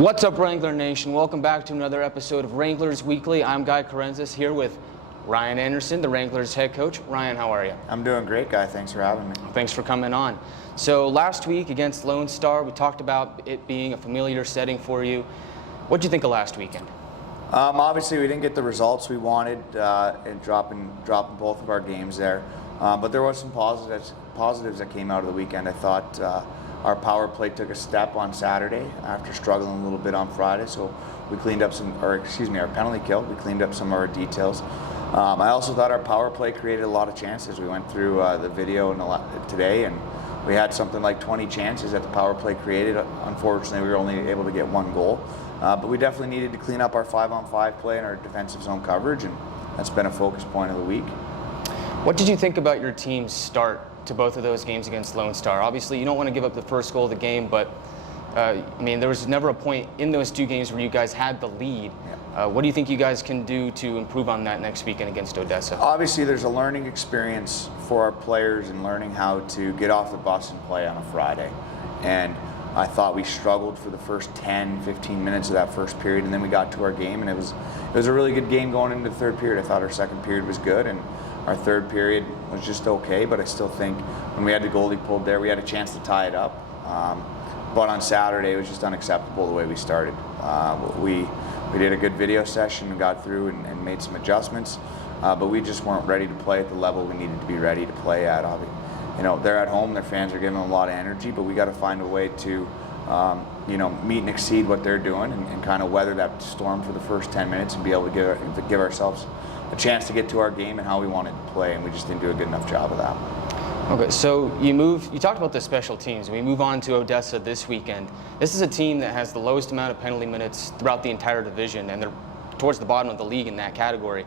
What's up, Wrangler Nation? Welcome back to another episode of Wranglers Weekly. I'm Guy Chiarenza here with Ryan Anderson, the Wranglers head coach. Ryan, how are you? I'm doing great, Guy. Thanks for having me. Thanks for coming on. So last week against Lone Star, we talked about it being a familiar setting for you. What did you think of last weekend? Obviously, we didn't get the results we wanted in dropping both of our games there, but there was some positives that came out of the weekend. I thought our power play took a step on Saturday after struggling a little bit on Friday, so we cleaned up our penalty kill. We cleaned up some of our details. I also thought our power play created a lot of chances. We went through the video today, and we had something like 20 chances that the power play created. Unfortunately, we were only able to get one goal. But we definitely needed to clean up our 5-on-5 play and our defensive zone coverage, and that's been a focus point of the week. What did you think about your team's start to both of those games against Lone Star? Obviously, you don't want to give up the first goal of the game, but there was never a point in those two games where you guys had the lead. Yeah. What do you think you guys can do to improve on that next weekend against Odessa? Obviously, there's a learning experience for our players in learning how to get off the bus and play on a Friday. And I thought we struggled for the first 10, 15 minutes of that first period, and then we got to our game, and it was a really good game going into the third period. I thought our second period was good, and our third period was just okay, but I still think when we had the goalie pulled there, we had a chance to tie it up. But on Saturday, it was just unacceptable the way we started. We did a good video session and got through and made some adjustments, but we just weren't ready to play at the level we needed to be ready to play at. They're at home, their fans are giving them a lot of energy, but we got to find a way to meet and exceed what they're doing and kind of weather that storm for the first 10 minutes and be able to give ourselves a chance to get to our game and how we wanted to play, and we just didn't do a good enough job of that. Okay, so you talked about the special teams. We move on to Odessa this weekend. This is a team that has the lowest amount of penalty minutes throughout the entire division, and they're towards the bottom of the league in that category.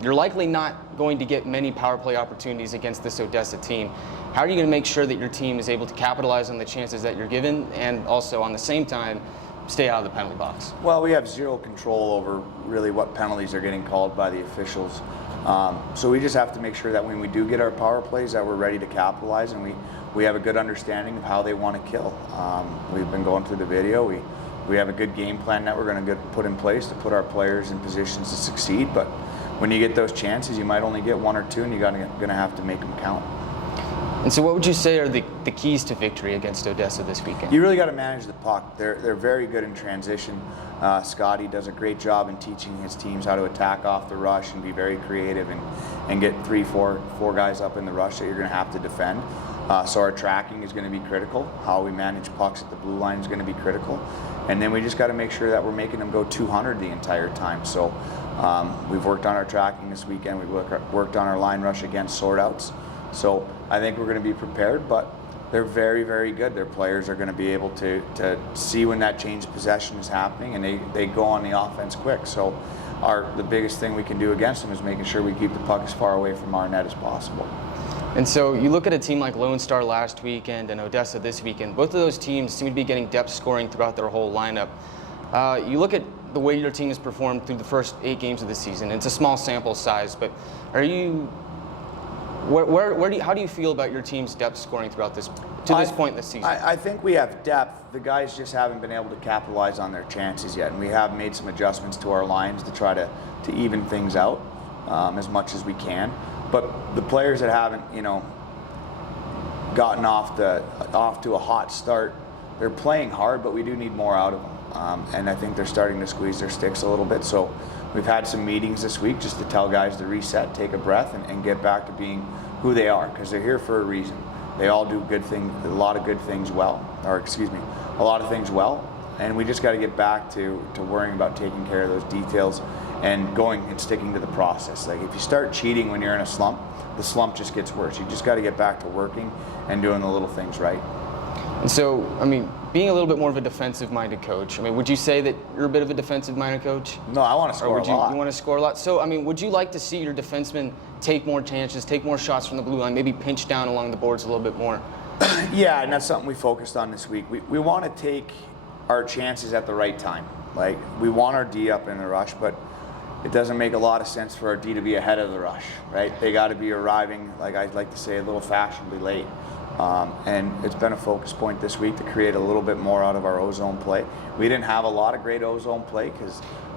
You're likely not going to get many power play opportunities against this Odessa team. How are you going to make sure that your team is able to capitalize on the chances that you're given and also, on the same time, stay out of the penalty box? Well, we have zero control over really what penalties are getting called by the officials. So we just have to make sure that when we do get our power plays that we're ready to capitalize, and we have a good understanding of how they want to kill. We've been going through the video. We have a good game plan that we're going to put in place to put our players in positions to succeed. But when you get those chances, you might only get one or two, and you're going to have to make them count. And so what would you say are the keys to victory against Odessa this weekend? You really got to manage the puck. They're very good in transition. Scotty does a great job in teaching his teams how to attack off the rush and be very creative and get 3-4 guys up in the rush that you're going to have to defend. So our tracking is going to be critical. How we manage pucks at the blue line is going to be critical. And then we just got to make sure that we're making them go 200 the entire time. So we've worked on our tracking this weekend. We've worked on our line rush against sort-outs. So I think we're going to be prepared, but they're very, very good. Their players are going to be able to see when that change of possession is happening, and they go on the offense quick. So the biggest thing we can do against them is making sure we keep the puck as far away from our net as possible. And so you look at a team like Lone Star last weekend and Odessa this weekend. Both of those teams seem to be getting depth scoring throughout their whole lineup. You look at the way your team has performed through the first 8 games of the season. It's a small sample size, but how do you feel about your team's depth scoring throughout this point in the season? I think we have depth. The guys just haven't been able to capitalize on their chances yet, and we have made some adjustments to our lines to try to even things out as much as we can. But the players that haven't, gotten off to a hot start, they're playing hard, but we do need more out of them. And I think they're starting to squeeze their sticks a little bit. So we've had some meetings this week just to tell guys to reset, take a breath, and get back to being who they are, because they're here for a reason. They all do a lot of things well, and we just got to get back to worrying about taking care of those details and going and sticking to the process. Like, if you start cheating when you're in a slump, the slump just gets worse. You just got to get back to working and doing the little things right. And so, being a little bit more of a defensive-minded coach, would you say that you're a bit of a defensive-minded coach? No, I want to score a lot. You want to score a lot? So, would you like to see your defensemen take more chances, take more shots from the blue line, maybe pinch down along the boards a little bit more? Yeah, and that's something we focused on this week. We want to take our chances at the right time. Like, we want our D up in the rush, but it doesn't make a lot of sense for our D to be ahead of the rush, right? They got to be arriving, like I like to say, a little fashionably late. And it's been a focus point this week to create a little bit more out of our O-zone play. We didn't have a lot of great O-zone play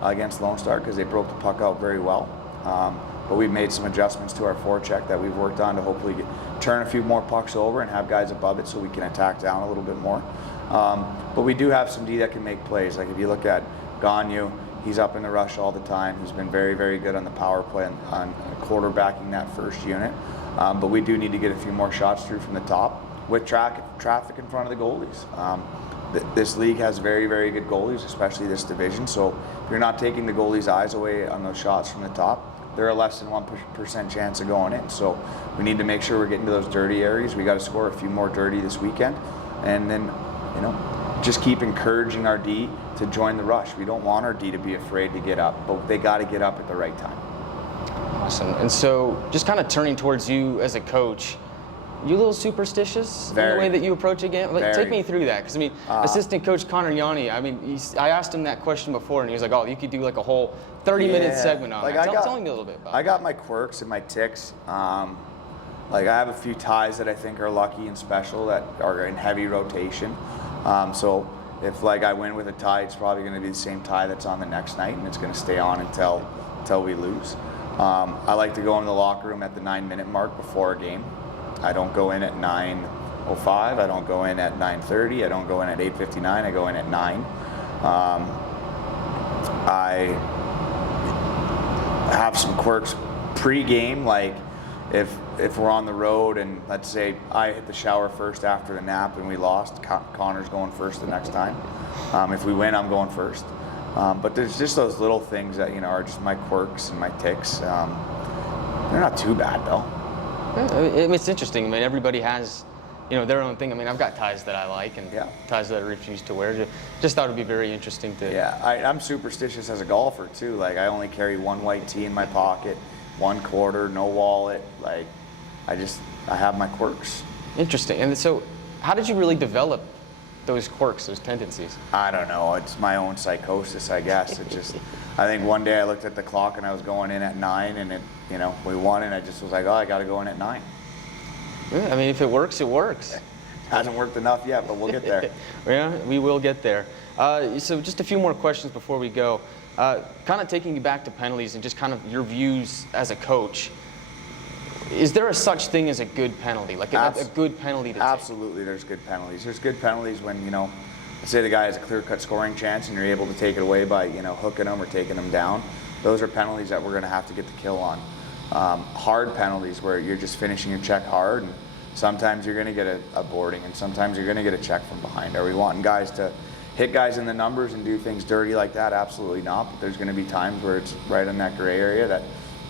against Lone Star because they broke the puck out very well. But we've made some adjustments to our forecheck that we've worked on to hopefully turn a few more pucks over and have guys above it so we can attack down a little bit more. But we do have some D that can make plays. Like if you look at Gagnon, he's up in the rush all the time. He's been very, very good on the power play on quarterbacking that first unit. But we do need to get a few more shots through from the top with traffic in front of the goalies. This league has very, very good goalies, especially this division. So if you're not taking the goalies' eyes away on those shots from the top, they're a less than 1% chance of going in. So we need to make sure we're getting to those dirty areas. We got to score a few more dirty this weekend. And then, just keep encouraging our D to join the rush. We don't want our D to be afraid to get up, but they got to get up at the right time. Awesome. And so just kind of turning towards you as a coach, you a little superstitious in the way that you approach a game? Like, take me through that, because assistant coach Connor Yanni, I asked him that question before, and he was like, "Oh, you could do like a whole 30-minute segment on that." Tell me a little bit about that. I got my quirks and my ticks. Like I have a few ties that I think are lucky and special that are in heavy rotation. So if like I win with a tie, it's probably going to be the same tie that's on the next night, and it's going to stay on until we lose. I like to go in the locker room at the 9-minute mark before a game. I don't go in at 9:05. I don't go in at 9:30. I don't go in at 8:59. I go in at 9. I have some quirks pre-game, like if we're on the road and let's say I hit the shower first after the nap and we lost, Connor's going first the next time. If we win, I'm going first. But there's just those little things that are just my quirks and my ticks. They're not too bad though. It's interesting. Everybody has, their own thing. I've got ties that I like and ties that I refuse to wear. Just thought it'd be very interesting to. Yeah, I'm superstitious as a golfer too. Like I only carry one white tee in my pocket, 1 quarter, no wallet. Like I have my quirks. Interesting. And so, how did you really develop those quirks, those tendencies? I don't know. It's my own psychosis, I guess. I think one day I looked at the clock and I was going in at 9, and we won, and I just was like, oh, I got to go in at 9. Yeah, if it works, it works. Hasn't worked enough yet, but we'll get there. Yeah, we will get there. So just a few more questions before we go. Kind of taking you back to penalties and just kind of your views as a coach. Is there a such thing as a good penalty? Like a good penalty to take? Absolutely, there's good penalties. There's good penalties when, say the guy has a clear-cut scoring chance and you're able to take it away by, hooking them or taking them down. Those are penalties that we're going to have to get the kill on. Hard penalties where you're just finishing your check hard, and sometimes you're going to get a boarding and sometimes you're going to get a check from behind. Are we wanting guys to hit guys in the numbers and do things dirty like that? Absolutely not, but there's going to be times where it's right in that gray area that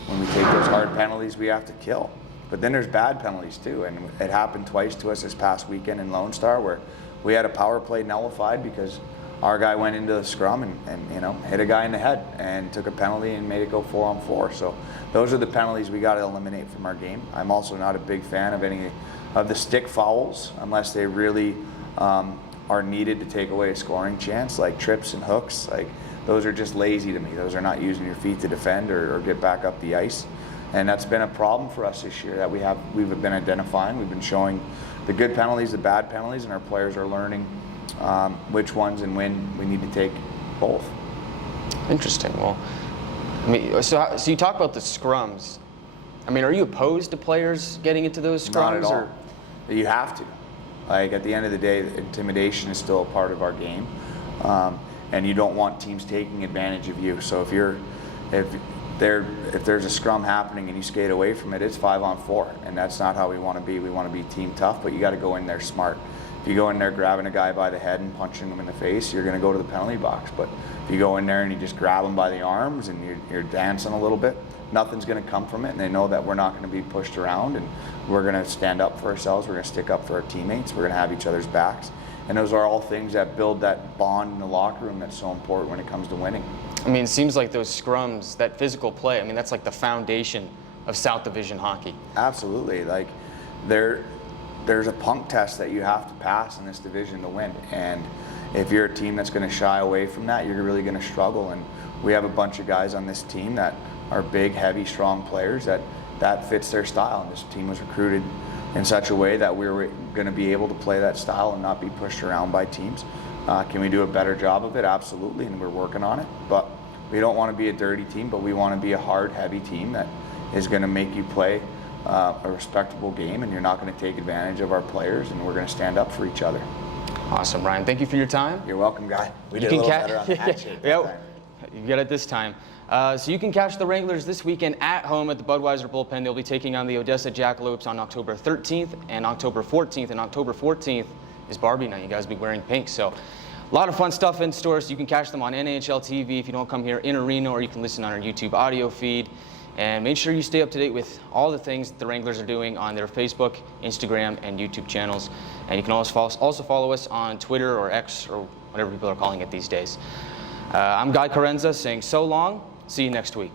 when we take those hard penalties, we have to kill. But then there's bad penalties too, and it happened twice to us this past weekend in Lone Star where we had a power play nullified because our guy went into the scrum and hit a guy in the head and took a penalty and made it go 4-on-4. So those are the penalties we got to eliminate from our game. I'm also not a big fan of any of the stick fouls unless they really are needed to take away a scoring chance, like trips and hooks. Like those are just lazy to me. Those are not using your feet to defend or get back up the ice. And that's been a problem for us this year that we've been identifying. We've been showing the good penalties, the bad penalties, and our players are learning which ones and when we need to take both. Interesting. Well, so you talk about the scrums. Are you opposed to players getting into those scrums? Not at all. You have to. Like at the end of the day, intimidation is still a part of our game, and you don't want teams taking advantage of you. So if there's a scrum happening and you skate away from it, it's 5-on-4, and that's not how we want to be. We want to be team tough, but you got to go in there smart. If you go in there grabbing a guy by the head and punching him in the face, you're going to go to the penalty box. But if you go in there and you just grab him by the arms and you're dancing a little bit, nothing's going to come from it, and they know that we're not going to be pushed around, and we're going to stand up for ourselves. We're going to stick up for our teammates. We're going to have each other's backs, and those are all things that build that bond in the locker room that's so important when it comes to winning. It seems like those scrums, that physical play, that's like the foundation of South Division hockey. Absolutely. Like there's a punk test that you have to pass in this division to win, and if you're a team that's going to shy away from that, you're really going to struggle. And we have a bunch of guys on this team that are big, heavy, strong players that fits their style. And this team was recruited in such a way that we were going to be able to play that style and not be pushed around by teams. Can we do a better job of it? Absolutely, and we're working on it. But we don't want to be a dirty team, but we want to be a hard, heavy team that is going to make you play a respectable game, and you're not going to take advantage of our players, and we're going to stand up for each other. Awesome, Ryan. Thank you for your time. You're welcome, guy. We did a can little better on the handshake this time. You got it this time. So you can catch the Wranglers this weekend at home at the Budweiser Bullpen. They'll be taking on the Odessa Jackalopes on October 13th and October 14th. And October 14th is Barbie night. You guys will be wearing pink. So a lot of fun stuff in store. So you can catch them on NHL TV if you don't come here in Arena, or you can listen on our YouTube audio feed. And make sure you stay up to date with all the things that the Wranglers are doing on their Facebook, Instagram, and YouTube channels. And you can also follow us on Twitter or X, or whatever people are calling it these days. I'm Guy Chiarenza saying so long. See you next week.